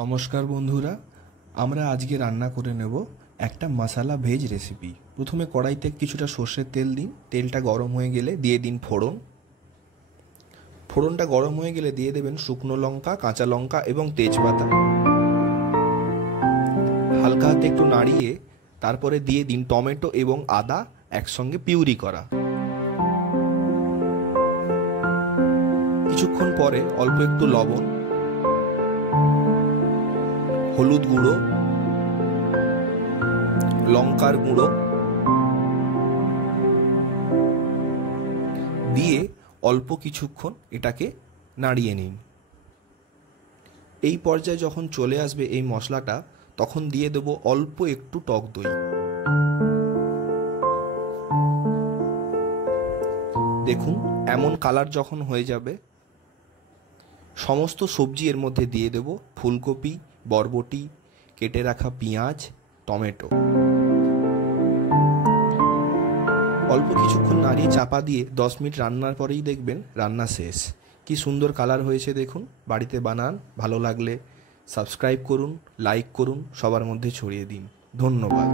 নমস্কার বন্ধুরা, আমরা আজকে রান্না করে নেব একটা মশলা ভেজ রেসিপি। প্রথমে কড়াইতে কিছুটা সর্ষের তেল দিন। তেলটা গরম হয়ে গেলে দিয়ে দিন ফোড়ন। ফোড়নটা গরম হয়ে গেলে দিয়ে দেবেন শুকনো লঙ্কা, কাঁচা লঙ্কা এবং তেজপাতা। হালকা হাতে একটু নাড়িয়ে তারপরে দিয়ে দিন টমেটো এবং আদা একসঙ্গে পিউরি করা। কিছুক্ষণ পরে অল্প একটু লবণ, হলুদ গুঁড়ো, লঙ্কার গুঁড়ো দিয়ে অল্প কিছুক্ষণ এটাকে নাড়িয়ে নিন। এই পর্যায়ে যখন চলে আসবে এই মশলাটা, তখন দিয়ে দেব অল্প একটু টক দই। দেখুন, এমন কালার যখন হয়ে যাবে, সমস্ত সবজি এর মধ্যে দিয়ে দেব। ফুলকপি, বরবটি, কেটে রাখা পেঁয়াজ, টমেটো। অল্প কিছুক্ষণ নাড়িয়ে চাপা দিয়ে 10 মিনিট রান্নার পরেই দেখবেন রান্না শেষ। কি সুন্দর কালার হয়েছে দেখুন। বাড়িতে বানান, ভালো লাগলে সাবস্ক্রাইব করুন, লাইক করুন, সবার মধ্যে ছড়িয়ে দিন। ধন্যবাদ।